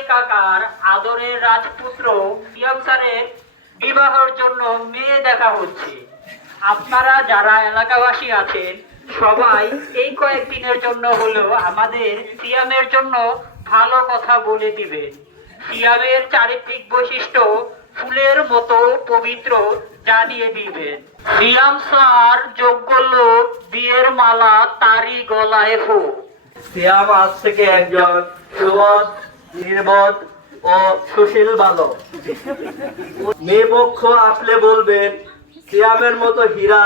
আলী কাকার আদরের রাজপুত্র সিয়াম স্যারের বিবাহের জন্য মেয়ে দেখা হচ্ছে। আপনারা যারা এলাকাবাসী আছেন সবাই এই কয়েকদিনের জন্য হলেও আমাদের সিয়ামের জন্য ভালো কথা বলে দিবেন। সিয়ামের চারিত্রিক বৈশিষ্ট্য ফুলের মতো পবিত্র জানিয়ে দিবেন। সিয়াম স্যার যোগ্য লোক, বিয়ের মালা তারই গলায় হোক। সিয়াম আজ থেকে একজন সুবোধ, নির্বোধ ও সুশীল বালক। মেয়ে পক্ষ আসলে বলবেন, সিয়ামের মতো হীরা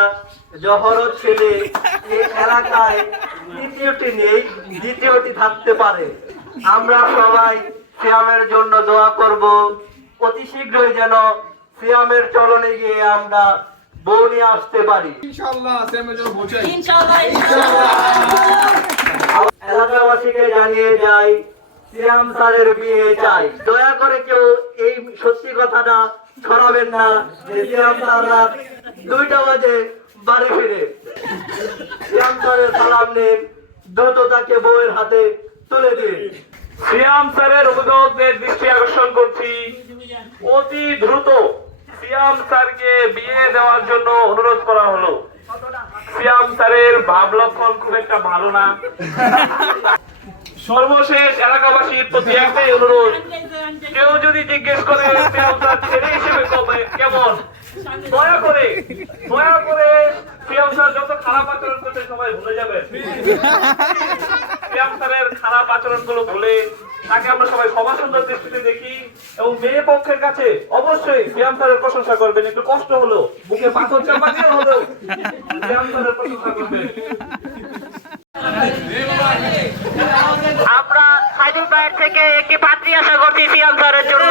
জহরত ছেলে এই এলাকায় দ্বিতীয়টি নেই, দ্বিতীয়টি থাকতে পারে। আমরা সবাই সিয়ামের জন্য দোয়া করব, অতি শীঘ্রই যেন সিয়ামের চলনে গিয়ে আমরা বউ নিয়ে আসতে পারি। ইনশাআল্লাহ সিয়ামের জন্য বলছি ইনশাআল্লাহ এলাকাবাসীকে জানিয়ে যাই, সিয়াম স্যারের বিয়ে চাই। দয়া করে কেউ এই সত্যি কথাটা ছড়াবেন না যে সিয়াম স্যার রাত 2টা বাজে বাড়ি ফিরে। সিয়াম স্যারের সালাম নিন, দ্রুত তাকে বউয়ের হাতে তুলে দিন। সিয়াম স্যারের অভিভাবকদের দৃষ্টি আকর্ষণ করছি, অতি দ্রুত সিয়াম স্যারকে বিয়ে দেওয়ার জন্য অনুরোধ করা হলো। সিয়াম স্যারের ভাব লক্ষণ খুব একটা ভালো না। সর্বশেষ এলাকাবাসীর প্রতি একটাই অনুরোধ, কেউ যদি জিজ্ঞেস করে সিয়াম স্যার ছেলে হিসেবে কেমন, দয়া করে সিয়াম স্যার যত খারাপ আচরণ করতে সবাই ভুলে যাবেন। সিয়াম স্যারের খারাপ আচরণ গুলো ভুলে তাকে আমরা সবাই ক্ষমা সুন্দর দৃষ্টিতে দেখি এবং মেয়ে পক্ষের কাছে অবশ্যই সিয়াম স্যারের প্রশংসা করবেন। একটু কষ্ট হলো, বুকে পাথর চাপা দিয়ে হলো সিয়াম স্যারের প্রশংসা করবেন। আমরা সাইদুল ভাইয়ের থেকে একটি পাত্রী আশা করছি সিয়াম স্যারের জন্য।